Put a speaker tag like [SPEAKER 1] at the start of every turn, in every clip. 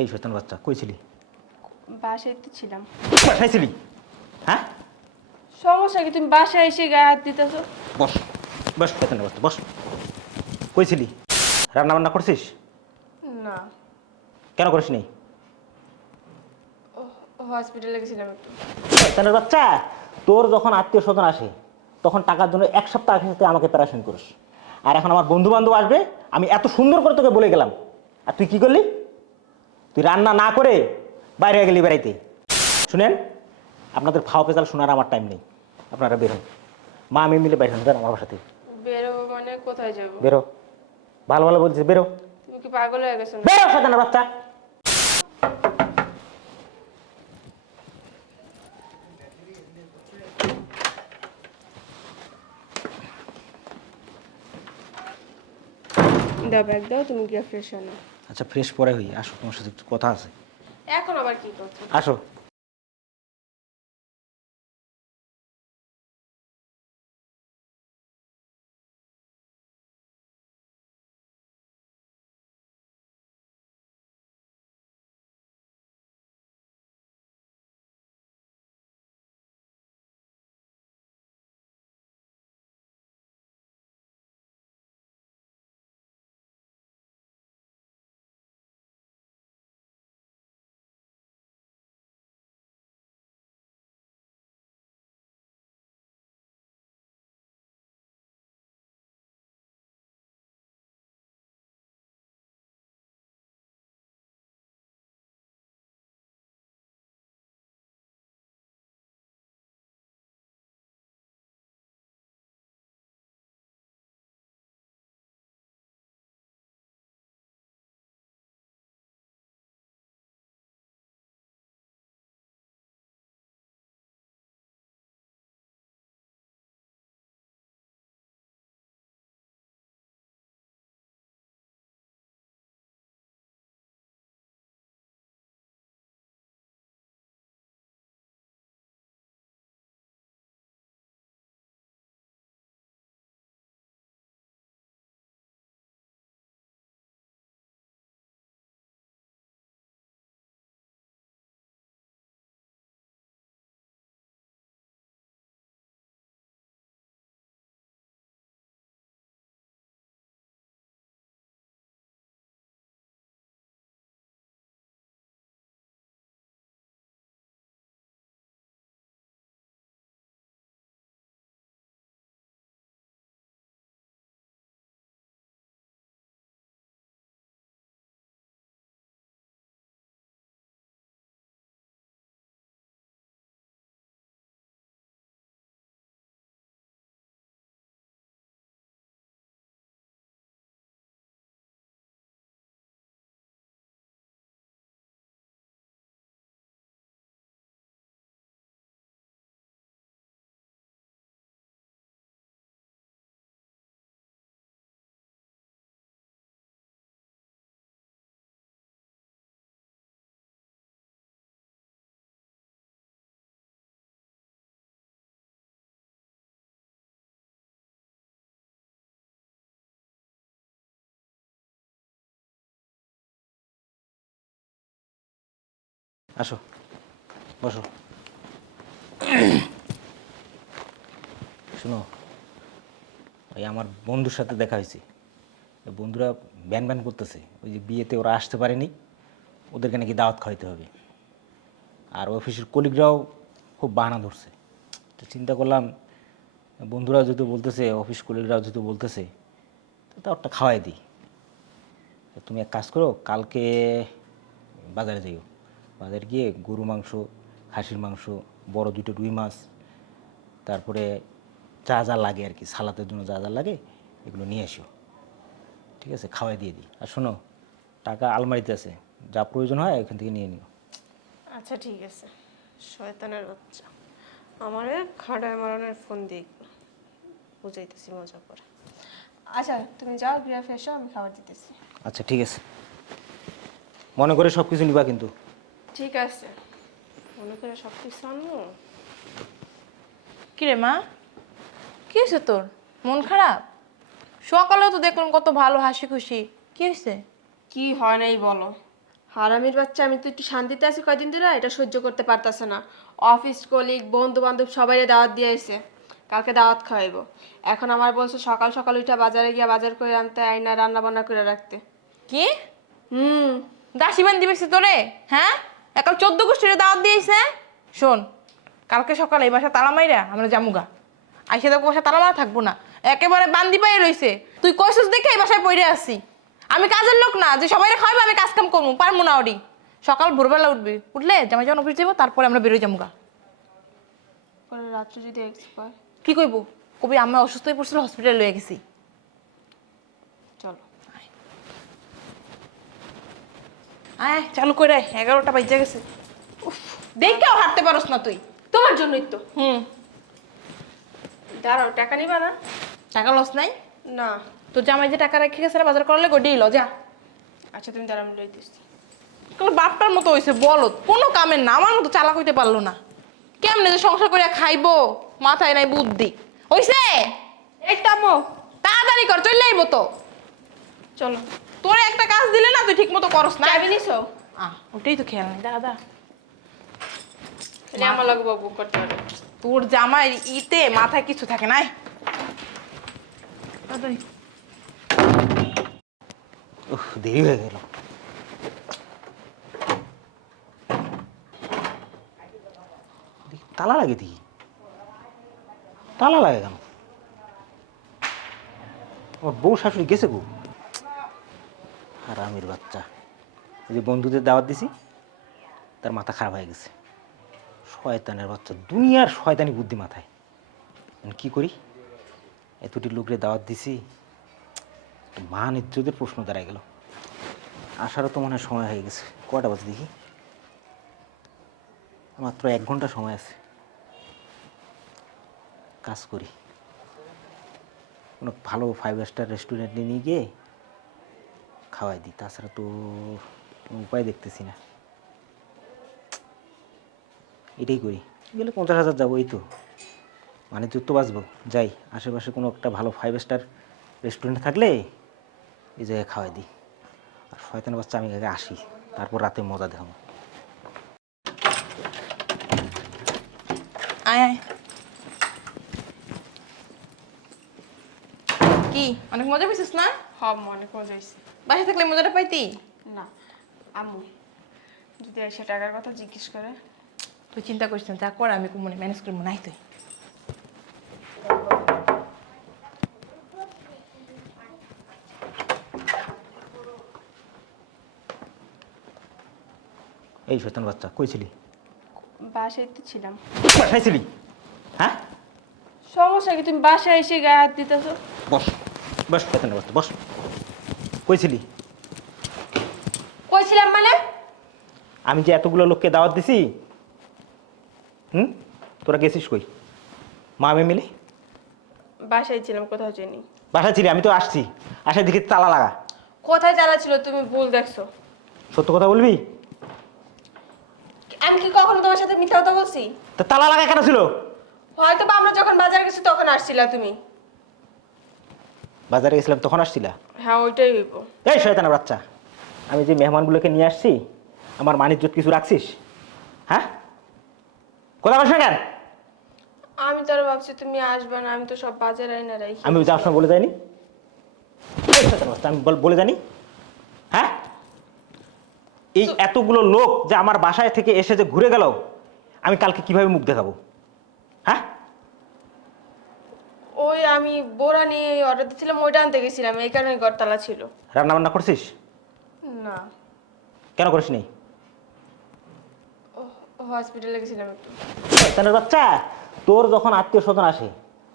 [SPEAKER 1] এই শৈতান বাচ্চা কইছিলি
[SPEAKER 2] বাসায় তো ছিলাম।
[SPEAKER 1] বাসায় ছিলি? হ্যাঁ?
[SPEAKER 2] সমস্যা কি? তুমি বাসায় এসে গায়ে হাত দিতেছো?
[SPEAKER 1] বস বস শৈতান বাচ্চা বস। কইছিলি রান্না বান্না করছিস?
[SPEAKER 2] না।
[SPEAKER 1] কেন করিস নি
[SPEAKER 2] হসপিটালে গেছিলাম একটু।
[SPEAKER 1] শয়তানের বাচ্চা তোর যখন আত্মীয় স্বজন আসে তখন টাকার জন্য এক সপ্তাহ আগে সাথে আমাকে প্যারাশন করিস। আর এখন আমার বন্ধু বান্ধব আসবে আমি এত সুন্দর করে তোকে বলে গেলাম। আর তুই কি করলি? তুই রান্না না করে বাইরে গেলি বেড়াইতে। শুনেন আপনাদের ফাও পেঁচাল শোনার আমার টাইম নেই। আপনারা বের হন। মা আমি মিলে বাইরে হন যান আমার বাসাতে।
[SPEAKER 2] বেরোবো মানে কোথায় যাব?
[SPEAKER 1] বেরো। ভালো ভালো বলছিস বেরো।
[SPEAKER 2] তুমি কি পাগল হয়ে গেছো
[SPEAKER 1] বেরো শয়তানের বাচ্চা।
[SPEAKER 2] দাও ব্যাগ দাও তুমি গিয়ে ফ্রেশ হও
[SPEAKER 1] আচ্ছা ফ্রেশ পরে হই আসো তোমার সাথে একটু কথা আছে।
[SPEAKER 2] এখন আবার কি করছ
[SPEAKER 1] আসো। আসো। বসো। শোনো, ওই আমার বন্ধুর সাথে দেখা হয়েছে। বন্ধুরা ব্যান ব্যান করতেছে। ওই যে বিয়েতে ওরা আসতে পারেনি, ওদেরকে নাকি দাওয়াত খাওয়াইতে হবে। আর অফিসের কলিগরাও খুব বাহানা ধরছে। তো চিন্তা করলাম বন্ধুরা যদি বলতেছে, অফিস কলিগরাও যদি বলতেছে, তো তাওটা খাওয়াই দিই। তুমি এক কাজ করো, কালকে বাজারে যাইও। বাজারে গিয়ে গরু মাংস খাসির মাংস বড় দুটো রুই মাছ তারপরে যা যা লাগে আর কি সালাতের জন্য যা যা লাগে এগুলো নিয়ে এসো ঠিক আছে? খাওয়াই দিয়ে দিই। আর শোনো টাকা আলমারিতে আছে। যা প্রয়োজন হয় এখান থেকে নিয়ে নিও।
[SPEAKER 2] আচ্ছা ঠিক আছে। শয়তানের বাচ্চা। আমারে খাটায় মারানোর ফোন দিয়ে বুঝাইতেছি মজা করে। আচ্ছা তুমি যাও ফ্রেশ হও আমি খাবার দিতেছি।
[SPEAKER 1] আচ্ছা ঠিক আছে। মনে করে সব কিছু নিবা কিন্তু।
[SPEAKER 2] ঠিক আছে। মনে করে সব কিছু আনব।
[SPEAKER 3] কিরে মা? কি হয়েছে তোর? মন খারাপ? সকালেও তো দেখলাম কত ভালো হাসি খুশি কি হয়েছে?
[SPEAKER 2] কি হয় নাই বলো। হারামির বাচ্চা আমি তো একটু শান্তিতে আছি কয়দিন ধরে এটা সহ্য করতে পারতাছে না। অফিস কলিগ বন্ধু বান্ধব সবাই দাওয়াত দিয়ে এসে কালকে দাওয়াত খাওয়াইবো। এখন আমার বলছে সকাল সকাল উঠে বাজারে গিয়ে বাজার করে আনতে আইনা রান্না বান্না করে রাখতে।
[SPEAKER 3] কি?
[SPEAKER 2] হুম।
[SPEAKER 3] দাসী বান দিবেছে তোরে? হ্যাঁ? একাল চোদ্দ গোষ্ঠীর দাওয়াত দিয়েছে। শোন কালকে সকালে এই বাসা তালা মাইরা আমরা জামুগা আইসে তো বাসা তালা মারা থাকব না। একেবারে বান্দি পাই রইছে। তুই কইছিস দেখে এই বাসায় পড়ে আসি আমি কাজের লোক না যে সবাই খাওয়াবে আমি কাজ কাম করব পারব না ওরি সকাল ভোরবেলা উঠবি উঠলে জামাই যখন অফিস যাব তারপরে আমরা বেরোই জামুগা
[SPEAKER 2] রাত্রে যদি এক্সপায়ার
[SPEAKER 3] কি কইব? কবি আমি অসুস্থ হয়ে পড়ছিল হসপিটালে লয়ে গেছি। আয় চালু করে এগারোটা বাজে গেছে। উফ, দেখেও হাঁটতে পারস না তুই।
[SPEAKER 2] তোমার জন্যই তো।
[SPEAKER 3] হুম।
[SPEAKER 2] দাঁড়াও টাকা নিবা না।
[SPEAKER 3] টাকা লস নাই?
[SPEAKER 2] না।
[SPEAKER 3] তোর জামাই যে টাকা রেখে গেছে বাজার করলে গোডি ল যা।
[SPEAKER 2] আচ্ছা তুমি দাঁড়া আমি লই দিচ্ছি।
[SPEAKER 3] কোনো বাপটার মতো হয়েছে বলো কোনো কামের না আমার মতো চালাক হইতে পারল না। কেমনে যে সংসার করে খাইবো মাথায় নাই বুদ্ধি। হইছে?
[SPEAKER 2] এই টামো
[SPEAKER 3] তাড়াতাড়ি কর চলে আইবো তো।
[SPEAKER 2] চলো।
[SPEAKER 3] তোর একটা কাজ দিলে না তুই ঠিক মতো করস না।
[SPEAKER 2] চাবি নিছো?
[SPEAKER 3] আহ ওটাই তো খেয়াল নাই। দাদা।
[SPEAKER 2] তাহলে আমার লাগবে বুক করতে হবে।
[SPEAKER 3] তোর জামাই ইতে মাথায় কিছু থাকে নাই?
[SPEAKER 1] উফ দেরি হয়ে গেল। তালা লাগে দেখি। তালা লাগে কেন? আমার বউ শাশুড়ি গেছে গো। আর আমির বাচ্চা। এই যে বন্ধুদের দাওয়াত দিছি, তার মাথা খারাপ হয়ে গেছে। শয়তানের বাচ্চা, দুনিয়ার শয়তানি বুদ্ধি মাথায়। কি করি? এতটি লোকরে দাওয়াত দিছি মান ইজ্জতের প্রশ্ন দাঁড়ায় গেল। আসারও তো মনে হয় সময় হয়ে গেছে। কটা বাজে দেখি? মাত্র এক ঘণ্টা সময় আছে। কাজ করি। কোনো ভালো ফাইভ স্টার রেস্টুরেন্টে নিয়ে গিয়ে খাওয়াই দিই। তাছাড়া তো কোনো উপায় দেখতেছি না। এটাই করি। গেলে পঞ্চাশ হাজার যাব এই তো। মানে তো বাঁচবো যাই। আশেপাশে কোনো একটা ভালো ফাইভ স্টার রেস্টুরেন্ট থাকলে এই জায়গায় খাওয়াই দিই। আর শয়তানের বাচ্চা আমি আগে আসি তারপর রাতে মজা দেখাবো।
[SPEAKER 3] আয় আয়। কি অনেক মজা পেয়েছিস না?
[SPEAKER 2] হব অনেক মজা হয়েছে
[SPEAKER 3] বাসা থাকলে মজাটা পাইতি
[SPEAKER 2] না আম্মু যদি এসে টাকার কথা জিজ্ঞেস করে।
[SPEAKER 3] তুই চিন্তা করিস না যা কর আমি মনে ম্যানেজ করব নাই তুই
[SPEAKER 1] এই শয়তান বাচ্চা কই ছিলি?
[SPEAKER 2] বাসায় তো ছিলাম।
[SPEAKER 1] বাসায় ছিলি? হ্যাঁ?
[SPEAKER 2] সমস্যা কি তুমি বাসায় এসে গায়ে হাত দিতেছো?
[SPEAKER 1] বস বস শয়তানের বাচ্চা বস। কই ছিলি
[SPEAKER 2] কইছিলাম মানে?
[SPEAKER 1] আমি যে এতগুলো লোককে দাওয়াত দিছি হুম? তোরা গেছিস কই? মা আমি মিলে?
[SPEAKER 2] বাসায় ছিলাম কোথাও যাইনি।
[SPEAKER 1] বাসায় ছিলি? আমি তো আসছি। আসার দিকে তালা লাগা।
[SPEAKER 2] কোথায় চালা ছিল তুমি ভুল দেখছ।
[SPEAKER 1] সত্য কথা বলবি?
[SPEAKER 2] আমি কি কখনো তোমার সাথে মিথ্যা কথা বলছি?
[SPEAKER 1] তা তালা লাগা কেন ছিল?
[SPEAKER 2] হয়তো বা আমরা যখন বাজারে গেছি তখন আসছিলা তুমি।
[SPEAKER 1] বাজারে গেছিলাম তখন আসছিলা?
[SPEAKER 2] হ্যাঁ ওইটাই হইব।
[SPEAKER 1] এই শয়তানের বাচ্চা আমি যে মেহমানগুলোকে নিয়ে আসছি আমার মানিজ্জত কিছু রাখছিস? হ্যাঁ? কোথা বসে কেন
[SPEAKER 2] আমি তো আর ভাবছি তুমি আসবে না আমি তো সব বাজারে আইনা রাখি
[SPEAKER 1] আমি যাওয়ার সময় বলে যাইনি? এই বাচ্চা, আমি বল- বলে জানি হ্যাঁ? এই এতগুলো লোক যে আমার বাসায় থেকে এসে যে ঘুরে গেল আমি কালকে কীভাবে মুখ দেখাবো? হ্যাঁ?
[SPEAKER 2] ওই আমি বোরা নিয়ে অর্ডার দিয়েছিলাম ওইটা আনতে গেছিলাম এই কারণে গড়তলা ছিল।
[SPEAKER 1] রান্না বান্না করছিস?
[SPEAKER 2] না।
[SPEAKER 1] কেন করিস নি
[SPEAKER 2] হসপিটালে গেছিলাম একটু।
[SPEAKER 1] শয়তানের বাচ্চা! তোর যখন আত্মীয় স্বজন আসে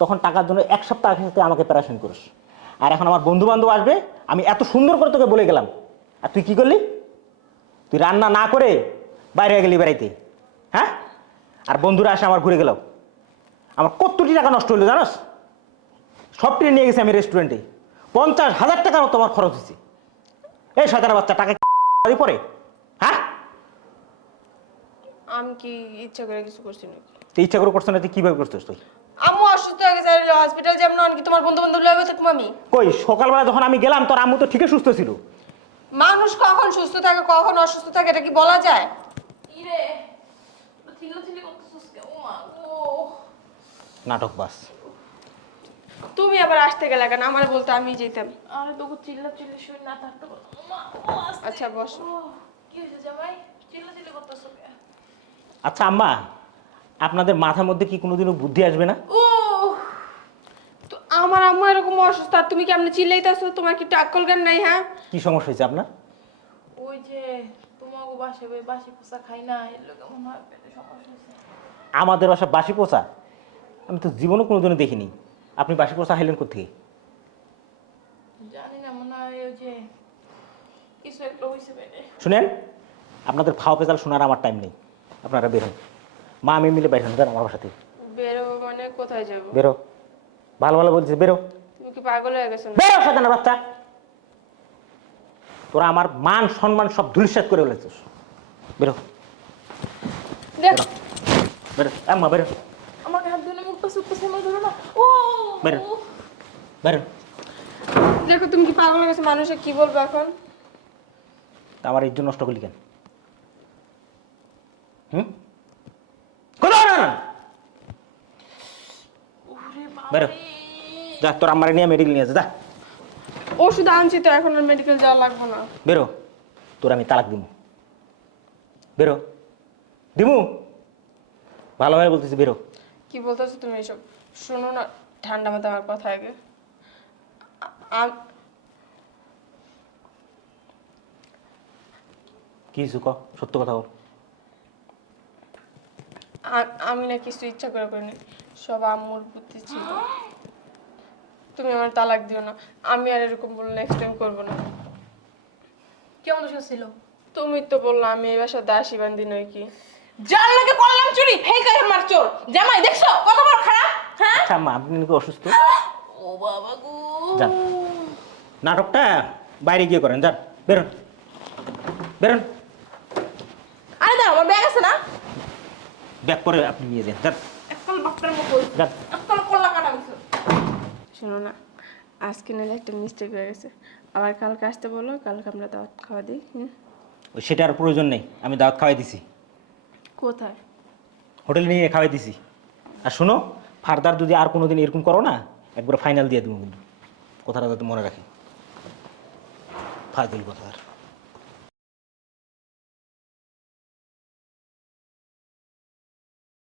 [SPEAKER 1] তখন টাকার জন্য এক সপ্তাহ আগে থেকে আমাকে প্যারাশন করিস। আর এখন আমার বন্ধু বান্ধব আসবে আমি এত সুন্দর করে তোকে বলে গেলাম। আর তুই কি করলি? তুই রান্না না করে বাইরে গেলি বেড়াইতে। হ্যাঁ? আর বন্ধুরা আসে আমার ঘুরে গেল। আমার কতটি টাকা নষ্ট হলো জানোস? সবটি নিয়ে গেছি আমি রেস্টুরেন্টে পঞ্চাশ হাজার টাকার তোমার খরচ হয়েছে। এই শয়তানের বাচ্চা টাকা কি পরে হ্যাঁ?
[SPEAKER 2] আমি কি ইচ্ছা করে কিছু করছি নাকি?
[SPEAKER 1] তুই ইচ্ছা করে করছ না তুই কীভাবে করছিস তুই?
[SPEAKER 2] আম্মু অসুস্থ হয়ে গেছে হসপিটাল যেমন কি তোমার বন্ধু বান্ধব লাগবে থাকব আমি?
[SPEAKER 1] কই সকালবেলা যখন আমি গেলাম তোর আম্মু তো ঠিকই সুস্থ ছিল।
[SPEAKER 2] মানুষ কখন সুস্থ থাকে কখন অসুস্থ থাকে এটা কি বলা যায়?
[SPEAKER 3] ইরে
[SPEAKER 1] নাটক বাস।
[SPEAKER 2] তুমি আবার আসতে গেলে কেন? আমার বলতে আমি যেতাম।
[SPEAKER 3] আরে তোকে চিল্লা চিল্লি শুই না থাকতে
[SPEAKER 2] আচ্ছা বস।
[SPEAKER 3] কি হয়েছে জামাই? চিল্লা চিল্লি করতেছ
[SPEAKER 1] আচ্ছা আম্মা আপনাদের মাথার মধ্যে কি কোনোদিনও বুদ্ধি আসবে না?
[SPEAKER 3] ও
[SPEAKER 2] তো আমার আম্মা এরকম অসুস্থ আর তুমি কেমন চিল্লাইতেছো? তোমার কি টাক্কল গান নাই হ্যাঁ?
[SPEAKER 1] কি সমস্যা হয়েছে আপনার?
[SPEAKER 3] ওই যে তোমাকে বাসে বাসি পোষা খাই না এর লোকে মনে হয় পেটে সমস্যা হয়েছে।
[SPEAKER 1] আমাদের বাসা বাসি পোষা আমি তো জীবনে কোনোদিনও দেখিনি। আপনি বাসি পোষা খাইলেন কোথেকে
[SPEAKER 3] জানি না মনে হয় ওই যে কিছু একটা হয়েছে পেটে
[SPEAKER 1] শুনেন আপনাদের ফাও পেজাল শোনার আমার টাইম নেই। আপনারা বের হন। মা আমি মিলে বাইর হন যান আমার বাসা থেকে
[SPEAKER 2] মানে কোথায় যাব?
[SPEAKER 1] বেরো ভালো ভালো বলছিস বেরো
[SPEAKER 2] তুমি কি পাগল হয়ে গেছো?
[SPEAKER 1] বেরো সাজানের বাচ্চা। তোরা আমার মান সম্মান সব ধুলিসাত করে ফেলেছিস। বেরো
[SPEAKER 2] দেখ।
[SPEAKER 1] বেরো আম্মা বেরো
[SPEAKER 3] আমাকে হাত ধরে মুখটা সুখটা সময় ধরো না। ও!
[SPEAKER 1] বেরো। বেরো।
[SPEAKER 2] দেখো তুমি কি পাগল হয়ে গেছো? মানুষে কি বলব এখন?
[SPEAKER 1] তা আমার ইজ্জত নষ্ট করলি কেন? হুম? কোনো না না বেরো। যা তোর আমারে নিয়ে মেডিকেল নিয়ে যা যা।
[SPEAKER 2] ওষুধ আনছি তো এখন আর মেডিকেল যাওয়া লাগবে না।
[SPEAKER 1] বেরো। তোর আমি তালাক দিমু। বেরো। দিমু? ভালোভাবে বলতেছি বেরো।
[SPEAKER 2] কি বলতেছো তুমি এসব? শোনো না ঠান্ডা মাথা আমার কথা আগে।
[SPEAKER 1] কি ক সত্য কথা বল।
[SPEAKER 2] আমি না কিছু ইচ্ছা করে করিনি। সব আম্মুর বুদ্ধি ছিল। তুমি আমার তালাক দিও না। আমি আর এরকম বললে নেক্সট টাইম করব না।
[SPEAKER 3] কেমন ছিল?
[SPEAKER 2] তুমি তো বলল আমি এই বাসার দাসী বান্দি নই কি।
[SPEAKER 3] যার লাগে করলাম চুরি হেই কাজে মার চোর। জামাই দেখছ? কত বড় খারাপ? হ্যাঁ?
[SPEAKER 1] আচ্ছা আম্মা আপনি নাকি অসুস্থ?
[SPEAKER 3] ও বাবা গো।
[SPEAKER 1] যান। নাটকটা বাইরে গিয়ে করেন যান বেরোন। বেরোন।
[SPEAKER 3] আরে দাঁড়া আমার ব্যাগ আছে না?
[SPEAKER 1] ব্যাক করে আপনি নিয়ে যান যান।
[SPEAKER 3] একদম বাপটার মতো।
[SPEAKER 1] যান।
[SPEAKER 3] একদম কল্লা কাটা
[SPEAKER 2] শোনো না আজকে নাহলে একটা মিস্টেক হয়ে গেছে। আবার কালকে আসতে বলো কালকে আমরা দাওয়াত খাওয়া দিই হুম?
[SPEAKER 1] সেটার প্রয়োজন নেই আমি দাওয়াত খাওয়াই দিছি।
[SPEAKER 2] কোথায়?
[SPEAKER 1] হোটেলে নিয়ে খাওয়াই দিছি। আর শোনো, ফার্দার যদি আর কোনো দিন এরকম করো না, একবার ফাইনাল দিয়ে দেবো কিন্তু। কথাটা যাতে মনে রাখি। ফাজিল কথা আর